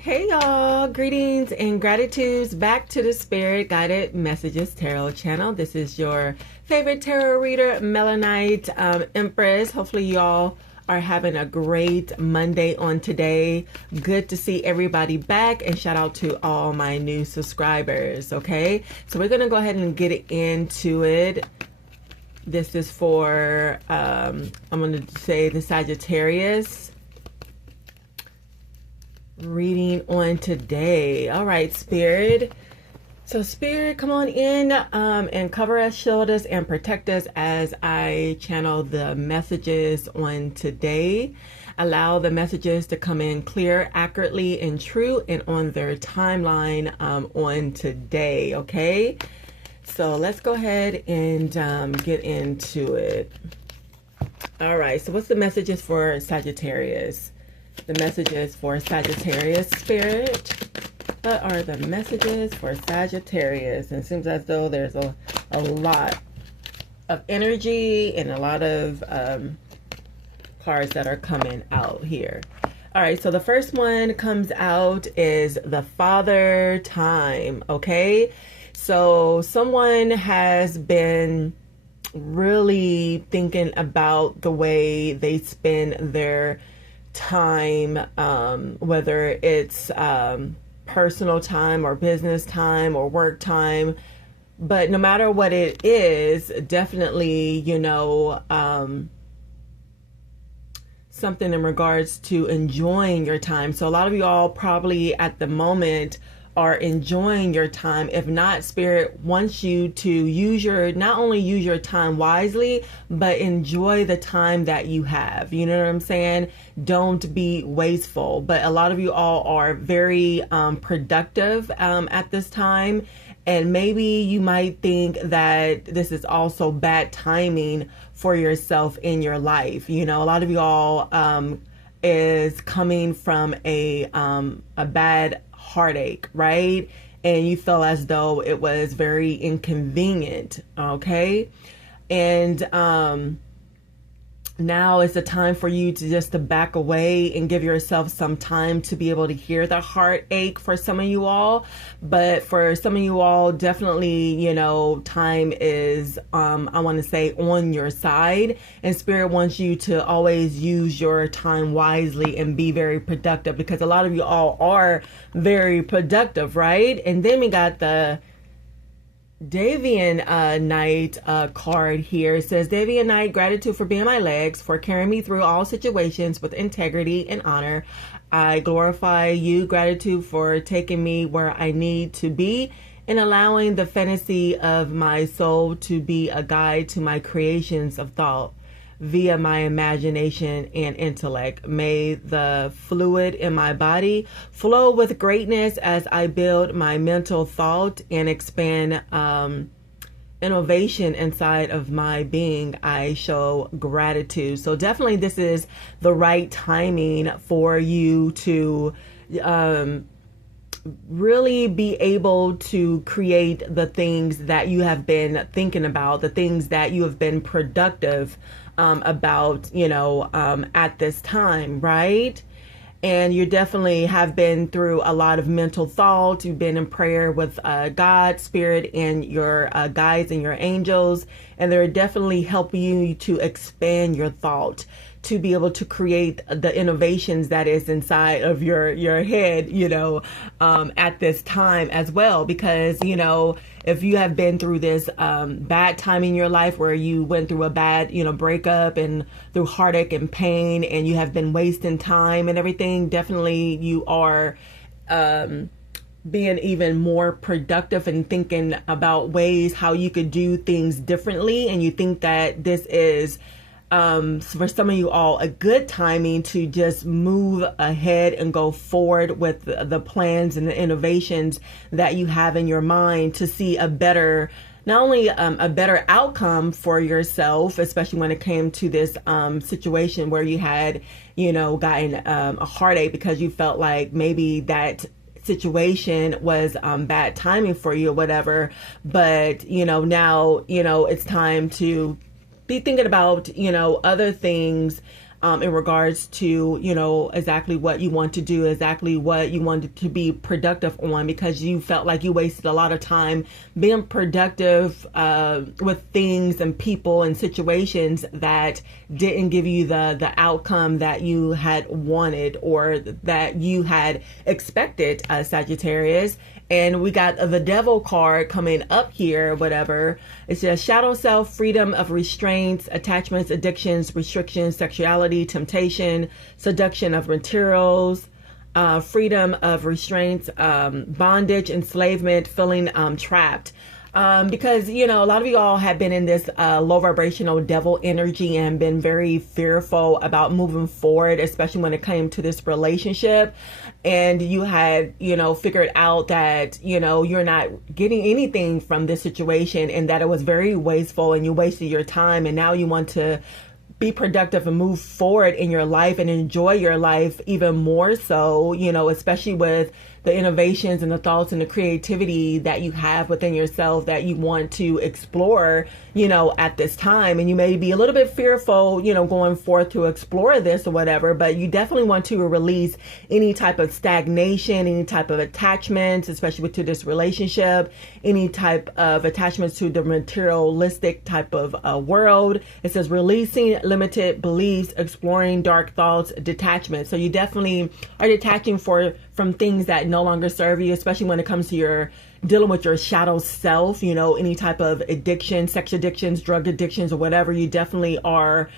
Hey y'all, greetings and gratitudes back to the Spirit Guided Messages Tarot channel. This is your favorite tarot reader, Melanite Empress. Hopefully y'all are having a great Monday on today. Good to see everybody back, and shout out to all my new subscribers, okay? So we're going to go ahead and get into it. This is for, I'm going to say the Sagittarius reading on today. All right, Spirit. So Spirit, come on in and cover us, shield us, and protect us as I channel the messages on today. Allow the messages to come in clear, accurately, and true, and on their timeline on today, okay? So let's go ahead and get into it. All right, so what's the messages for Sagittarius? The messages for Sagittarius, Spirit. What are the messages for Sagittarius? And it seems as though there's a lot of energy and a lot of cards that are coming out here. All right, so the first one comes out is the Father Time, okay? So someone has been really thinking about the way they spend their time, whether it's personal time or business time or work time, but no matter what it is, definitely, you know, something in regards to enjoying your time. So a lot of you all probably at the moment are enjoying your time. If not, Spirit wants you to use not only use your time wisely, but enjoy the time that you have. You know what I'm saying? Don't be wasteful. But a lot of you all are very productive at this time. And maybe you might think that this is also bad timing for yourself in your life. You know, a lot of you all is coming from a bad heartache, right? And you feel as though it was very inconvenient, okay? And now is the time for you to back away and give yourself some time to be able to hear the heartache for some of you all. But for some of you all, definitely, you know, time is, I want to say, on your side. And Spirit wants you to always use your time wisely and be very productive, because a lot of you all are very productive, right? And then we got the Davian Knight card here. It says, Davian Knight, gratitude for being my legs, for carrying me through all situations with integrity and honor. I glorify you. Gratitude for taking me where I need to be and allowing the fantasy of my soul to be a guide to my creations of thought via my imagination and intellect. May the fluid in my body flow with greatness as I build my mental thought and expand innovation inside of my being. I show gratitude. So definitely this is the right timing for you to really be able to create the things that you have been thinking about, the things that you have been productive about, you know, at this time, right? And you definitely have been through a lot of mental thought. You've been in prayer with God, Spirit, and your guides and your angels, and they're definitely helping you to expand your thought, to be able to create the innovations that is inside of your head, you know, at this time as well. Because, you know, if you have been through this bad time in your life where you went through a bad, you know, breakup and through heartache and pain, and you have been wasting time and everything, definitely you are being even more productive and thinking about ways how you could do things differently. And you think that this is for some of you all a good timing to just move ahead and go forward with the plans and the innovations that you have in your mind to see a better, not only a better outcome for yourself, especially when it came to this situation where you had, you know, gotten a heartache because you felt like maybe that situation was bad timing for you or whatever. But, you know, now, you know, it's time to be thinking about, you know, other things in regards to, you know, exactly what you want to do, exactly what you wanted to be productive on, because you felt like you wasted a lot of time being productive with things and people and situations that didn't give you the outcome that you had wanted or that you had expected, Sagittarius. And we got the Devil card coming up here, whatever. It says shadow self, freedom of restraints, attachments, addictions, restrictions, sexuality, temptation, seduction of materials, freedom of restraints, bondage, enslavement, feeling trapped. Because, you know, a lot of you all have been in this low vibrational devil energy and been very fearful about moving forward, especially when it came to this relationship. And you had, you know, figured out that, you know, you're not getting anything from this situation and that it was very wasteful and you wasted your time. And now you want to be productive and move forward in your life and enjoy your life even more so, you know, especially with the innovations and the thoughts and the creativity that you have within yourself that you want to explore, you know, at this time. And you may be a little bit fearful, you know, going forth to explore this or whatever, but you definitely want to release any type of stagnation, any type of attachments, especially to this relationship, any type of attachments to the materialistic type of world. It says releasing limited beliefs, exploring dark thoughts, detachment. So you definitely are detaching from things that no longer serve you, especially when it comes to your dealing with your shadow self, you know, any type of addiction, sex addictions, drug addictions, or whatever. You definitely are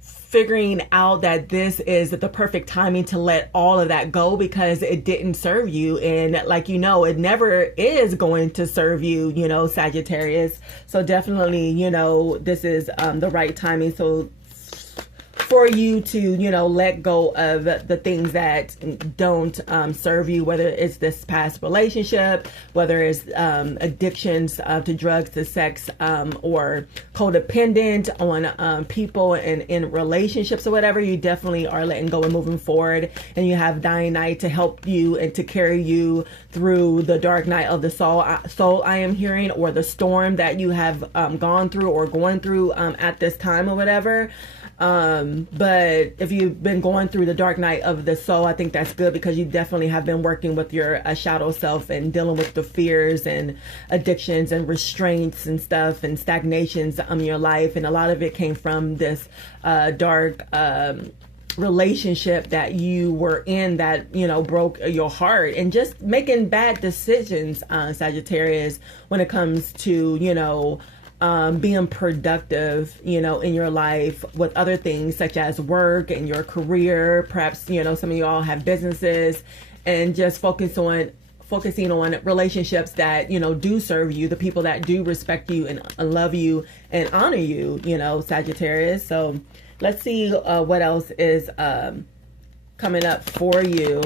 figuring out that this is the perfect timing to let all of that go because it didn't serve you. And like, you know, it never is going to serve you, you know, Sagittarius. So definitely, you know, this is the right timing. So for you to, you know, let go of the things that don't serve you, whether it's this past relationship, whether it's addictions to drugs, to sex, or codependent on people and in relationships or whatever. You definitely are letting go and moving forward. And you have Dying Night to help you and to carry you through the dark night of the soul, I am hearing, or the storm that you have gone through or going through at this time or whatever. But if you've been going through the dark night of the soul, I think that's good because you definitely have been working with your shadow self and dealing with the fears and addictions and restraints and stuff and stagnations in your life. And a lot of it came from this dark relationship that you were in that, you know, broke your heart, and just making bad decisions, Sagittarius, when it comes to, you know, being productive, you know, in your life with other things such as work and your career. Perhaps, you know, some of you all have businesses, and just focusing on relationships that, you know, do serve you, the people that do respect you and love you and honor you, you know, Sagittarius. So let's see what else is coming up for you.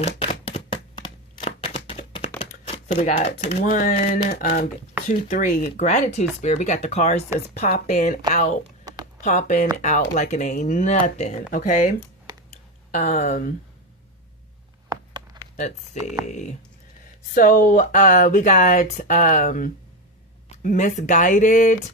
So we got 1, 2, 3, gratitude spirit. We got the cards just popping out like it ain't nothing. Okay. Let's see. So we got misguided.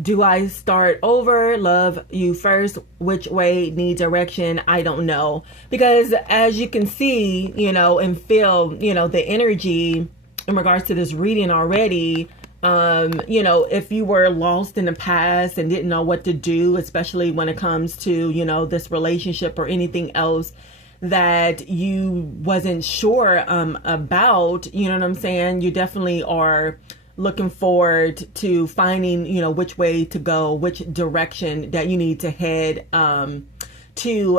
Do I start over? Love you first. Which way? Need direction? I don't know. Because as you can see, you know, and feel, you know, the energy in regards to this reading already, you know, if you were lost in the past and didn't know what to do, especially when it comes to, you know, this relationship or anything else that you wasn't sure about, you know what I'm saying? You definitely are looking forward to finding, you know, which way to go, which direction that you need to head to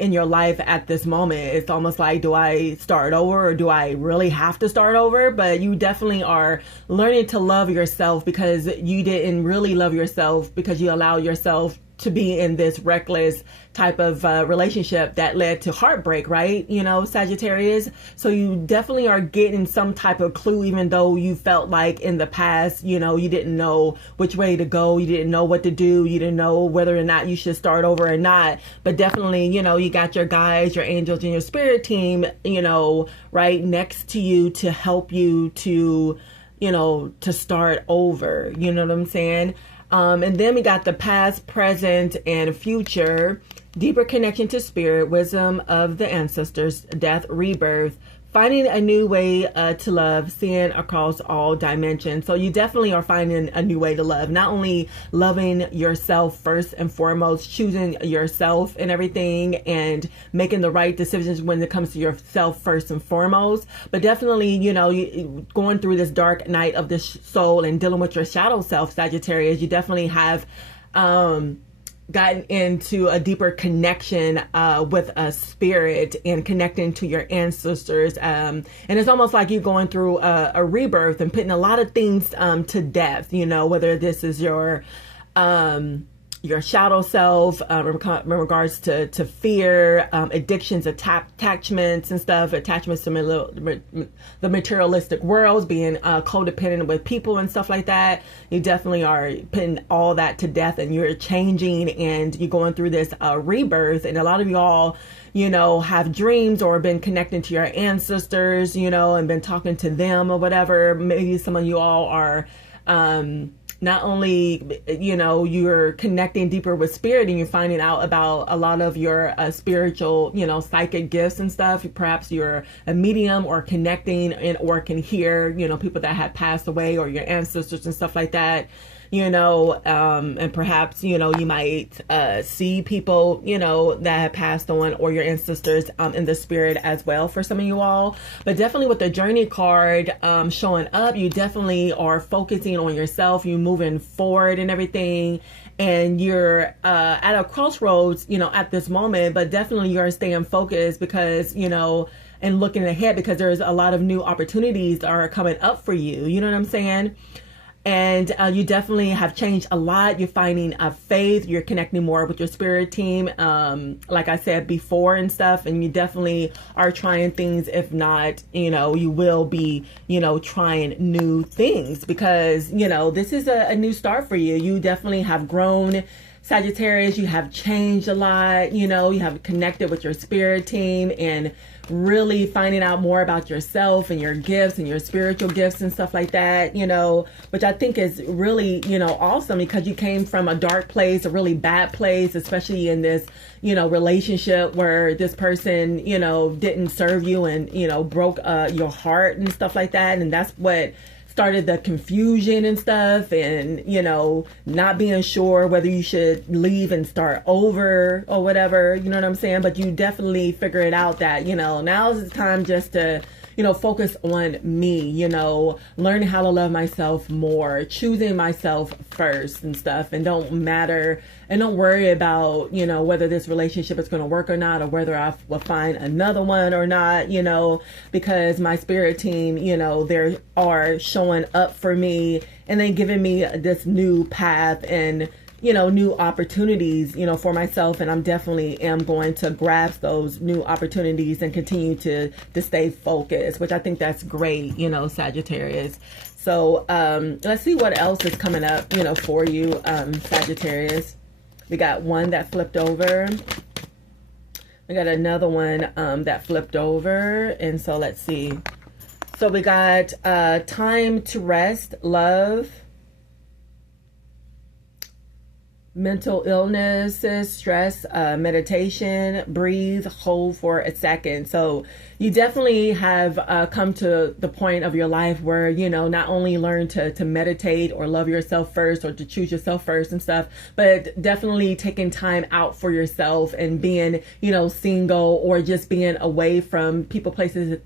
in your life at this moment. It's almost like, do I start over or do I really have to start over? But you definitely are learning to love yourself because you didn't really love yourself because you allowed yourself to be in this reckless type of relationship that led to heartbreak, right? You know, Sagittarius. So you definitely are getting some type of clue, even though you felt like in the past, you know, you didn't know which way to go. You didn't know what to do. You didn't know whether or not you should start over or not. But definitely, you know, you got your guides, your angels, and your spirit team, you know, right next to you to help you to, you know, to start over. You know what I'm saying? And then we got the past, present, and future, deeper connection to spirit, wisdom of the ancestors, death, rebirth, finding a new way to love, seeing across all dimensions. So you definitely are finding a new way to love, not only loving yourself first and foremost, choosing yourself and everything and making the right decisions when it comes to yourself first and foremost, but definitely, you know, going through this dark night of the soul and dealing with your shadow self, Sagittarius, you definitely have gotten into a deeper connection with a spirit and connecting to your ancestors. And it's almost like you're going through a rebirth and putting a lot of things to death, you know, whether this is your shadow self, in regards to fear, addictions, attachments and stuff, attachments to the materialistic worlds, being codependent with people and stuff like that. You definitely are putting all that to death, and you're changing and you're going through this rebirth. And a lot of y'all, you know, have dreams or been connecting to your ancestors, you know, and been talking to them or whatever. Maybe some of you all are not only, you know, you're connecting deeper with spirit and you're finding out about a lot of your spiritual, you know, psychic gifts and stuff. Perhaps you're a medium or connecting and or can hear, you know, people that have passed away or your ancestors and stuff like that. You know, and perhaps, you know, you might see people, you know, that have passed on or your ancestors in the spirit as well for some of you all. But definitely with the journey card showing up, you definitely are focusing on yourself, you moving forward and everything. And you're at a crossroads, you know, at this moment, but definitely you're staying focused because, you know, and looking ahead because there's a lot of new opportunities that are coming up for you. You know what I'm saying? And you definitely have changed a lot. You're finding a faith. You're connecting more with your spirit team, like I said before and stuff. And you definitely are trying things. If not, you know, you will be, you know, trying new things because, you know, this is a new start for you. You definitely have grown, Sagittarius. You have changed a lot. You know, you have connected with your spirit team and really finding out more about yourself and your gifts and your spiritual gifts and stuff like that, you know, which I think is really, you know, awesome because you came from a dark place, a really bad place, especially in this, you know, relationship where this person, you know, didn't serve you and, you know, broke your heart and stuff like that. And that's what started the confusion and stuff and, you know, not being sure whether you should leave and start over or whatever, you know what I'm saying? But you definitely figure it out that, you know, now is the time just to, you know, focus on me, you know, learning how to love myself more, choosing myself first and stuff, and don't worry about, you know, whether this relationship is going to work or not, or whether I will find another one or not, you know, because my spirit team, you know, they are showing up for me and then giving me this new path and, you know, new opportunities, you know, for myself. And I'm definitely am going to grasp those new opportunities and continue to stay focused, which I think that's great, you know, Sagittarius. So let's see what else is coming up, you know, for you, Sagittarius. We got one that flipped over. We got another one that flipped over. And so let's see. So we got time to rest, love, mental illnesses, stress, meditation, breathe, hold for a second. So you definitely have come to the point of your life where, you know, not only learn to meditate or love yourself first or to choose yourself first and stuff, but definitely taking time out for yourself and being, you know, single or just being away from people, places,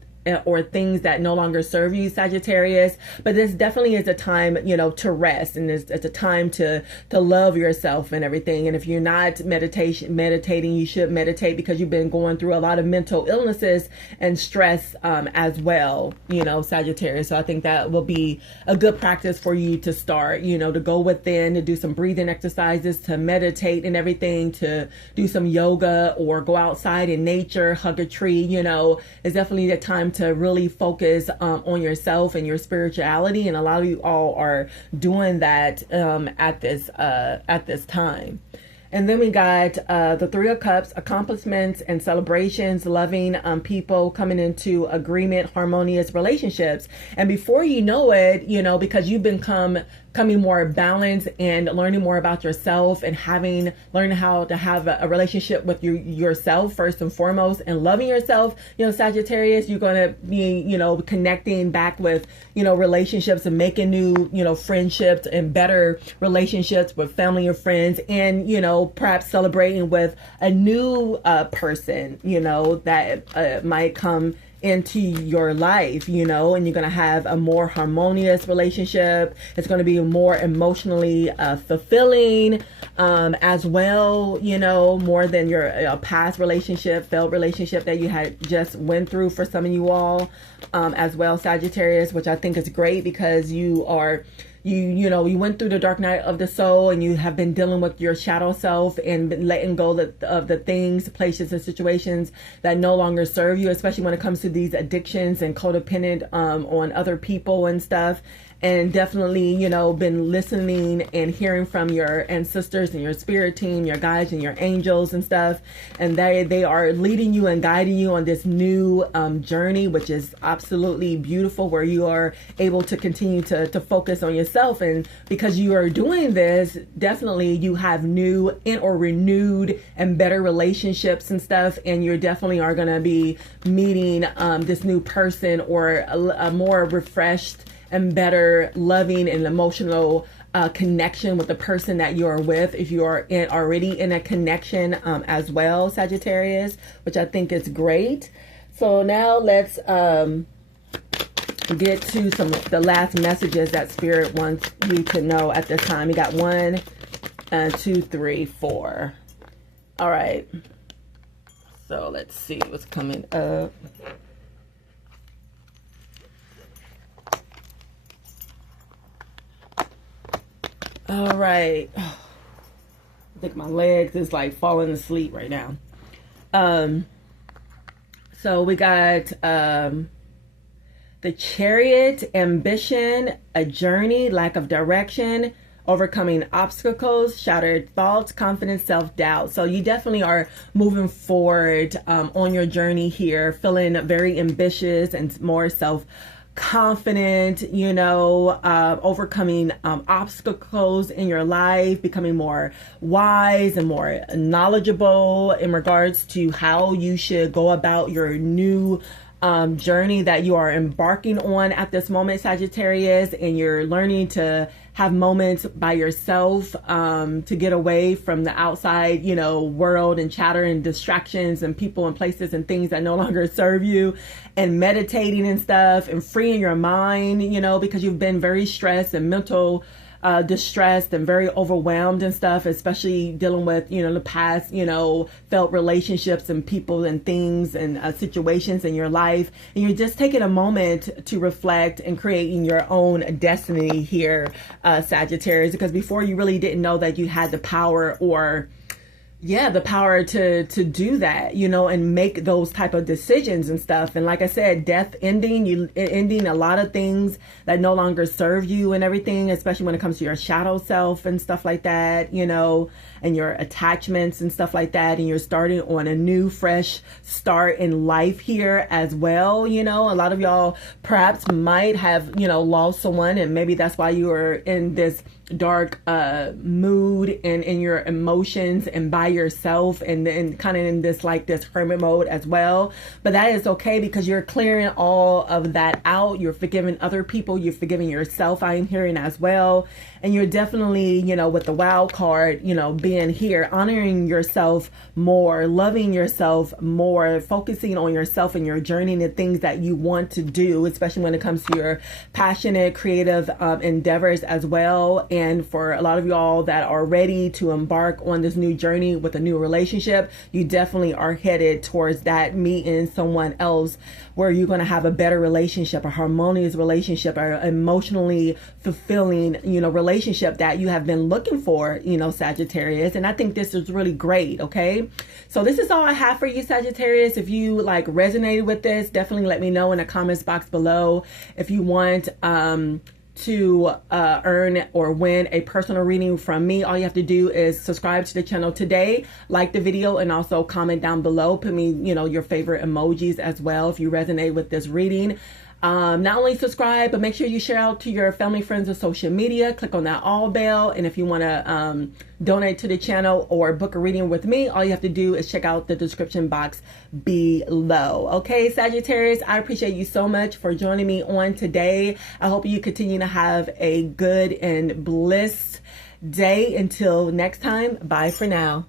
or things that no longer serve you, Sagittarius. But this definitely is a time, you know, to rest, and it's a time to love yourself and everything. And if you're not meditating, you should meditate because you've been going through a lot of mental illnesses and stress as well, you know, Sagittarius. So I think that will be a good practice for you to start, you know, to go within, to do some breathing exercises, to meditate and everything, to do some yoga or go outside in nature, hug a tree, you know. It's definitely the time to really focus on yourself and your spirituality, and a lot of you all are doing that at this time. And then we got the Three of Cups, accomplishments and celebrations, loving people, coming into agreement, harmonious relationships. And before you know it, you know, because you've become becoming more balanced and learning more about yourself and learning how to have a relationship with yourself first and foremost, and loving yourself. Sagittarius, you're going to be, connecting back with, relationships and making new, friendships and better relationships with family and friends, and, perhaps celebrating with a new person, that might come into your life, and you're going to have a more harmonious relationship. It's going to be more emotionally fulfilling as well, more than your past failed relationship that you had just went through for some of you all as well, Sagittarius, which I think is great because you went through the dark night of the soul, and you have been dealing with your shadow self and been letting go of the things, places, and situations that no longer serve you, especially when it comes to these addictions and codependent on other people and stuff. And definitely, been listening and hearing from your ancestors and your spirit team, your guides and your angels and stuff. And they are leading you and guiding you on this new journey, which is absolutely beautiful, where you are able to continue to focus on yourself. And because you are doing this, definitely you have new or renewed and better relationships and stuff. And you definitely are going to be meeting this new person, or a more refreshed and better loving and emotional connection with the person that you're with, if you are already in a connection as well, Sagittarius, which I think is great. So now let's get to the last messages that Spirit wants you to know at this time. You got 1, 2, 3, 4. All right. So let's see what's coming up. All right. I think my legs is like falling asleep right now. So we got the Chariot, ambition, a journey, lack of direction, overcoming obstacles, shattered thoughts, confidence, self-doubt. So you definitely are moving forward on your journey here, feeling very ambitious and more self-confident, overcoming obstacles in your life, becoming more wise and more knowledgeable in regards to how you should go about your new journey that you are embarking on at this moment, Sagittarius. And you're learning to have moments by yourself to get away from the outside, world and chatter and distractions and people and places and things that no longer serve you, and meditating and stuff, and freeing your mind, because you've been very stressed and mental distressed and very overwhelmed and stuff, especially dealing with, the past, felt relationships and people and things and situations in your life. And you're just taking a moment to reflect and creating your own destiny here, Sagittarius, because before you really didn't know that you had the power the power to do that, and make those type of decisions and stuff. And like I said, death ending a lot of things that no longer serve you and everything, especially when it comes to your shadow self and stuff like that, and your attachments and stuff like that. And you're starting on a new, fresh start in life here as well. A lot of y'all perhaps might have, lost someone, and maybe that's why you are in this dark mood and in your emotions and by yourself, and kind of in this hermit mode as well. But that is okay, because you're clearing all of that out. You're forgiving other people, you're forgiving yourself, I am hearing as well. And you're definitely, with the wild card, being here, honoring yourself more, loving yourself more, focusing on yourself and your journey and the things that you want to do, especially when it comes to your passionate, creative endeavors as well. And for a lot of y'all that are ready to embark on this new journey with a new relationship, you definitely are headed towards that, meeting someone else where you're going to have a better relationship, a harmonious relationship, or emotionally fulfilling, relationship that you have been looking for, Sagittarius. And I think this is really great. Okay. So this is all I have for you, Sagittarius. If you resonated with this, definitely let me know in the comments box below. If you want, to earn or win a personal reading from me, all you have to do is subscribe to the channel today, like the video, and also comment down below. Put me, your favorite emojis as well if you resonate with this reading. Not only subscribe, but make sure you share out to your family, friends, or social media. Click on that all bell. And if you want to donate to the channel or book a reading with me, all you have to do is check out the description box below. Okay, Sagittarius, I appreciate you so much for joining me on today. I hope you continue to have a good and bliss day. Until next time, bye for now.